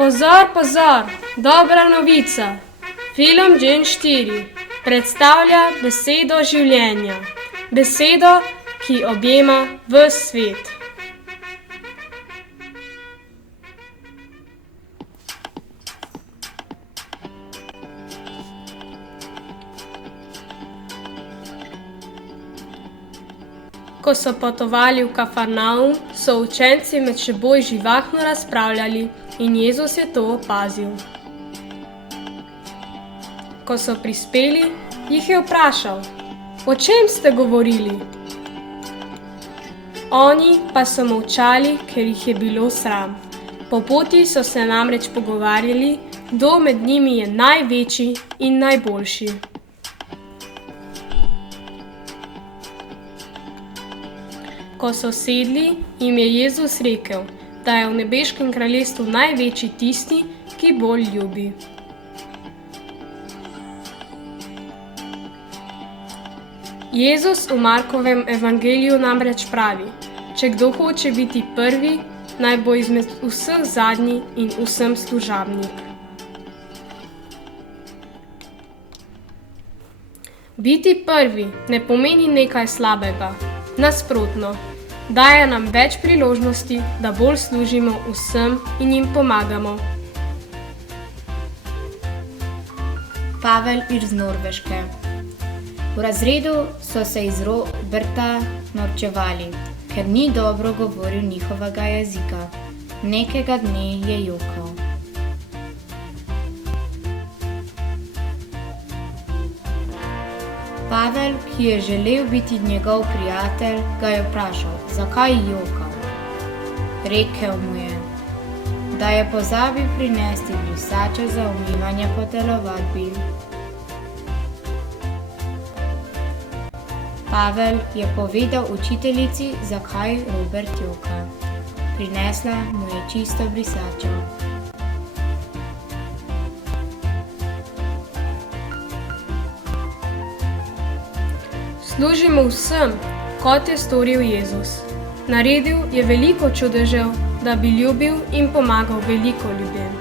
Pozor, pozor, dobra novica! Film Gen 4 predstavlja besedo življenja, besedo, ki objema ves svet. Ko so potovali v Kafarnaum, so učenci med seboj živahno razpravljali in Jezus je to opazil. Ko so prispeli, jih je vprašal: "O čem ste govorili?" Oni pa so molčali, ker jih je bilo sram. Po poti so se namreč pogovarjali, kdo med njimi je največji in najboljši. Ko so sedli, jim je Jezus rekel, da je v nebeškem kraljestvu največji tisti, ki bolj ljubi. Jezus v Markovem evangeliju namreč pravi: "Če kdo hoče biti prvi, naj bo izmed vseh zadnji in vsem služabnik." Biti prvi ne pomeni nekaj slabega. Nasprotno, daje nam več priložnosti, da bolj služimo vsem in jim pomagamo. Pavel iz Norveške. V razredu so se iz Roberta norčevali, ker ni dobro govoril njihovega jezika. Nekega dne je jokal. Pavel, ki je želel biti njegov prijatelj, ga je vprašal, zakaj joka. Rekel mu je, da je pozabil prinesti brisačo za umivanje po telovadbi. Pavel je povedal učiteljici, zakaj Robert joka. Prinesla mu je čisto brisačo. Služimo vsem, kot je storil Jezus. Naredil je veliko čudežev, da bi ljubil in pomagal veliko ljudem.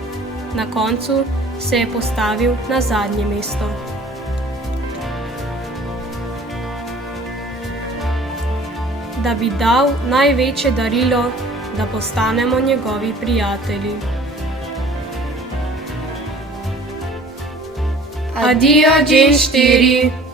Na koncu se je postavil na zadnje mesto. Da bi dal največje darilo, da postanemo njegovi prijatelji. Adijo, Gen 4!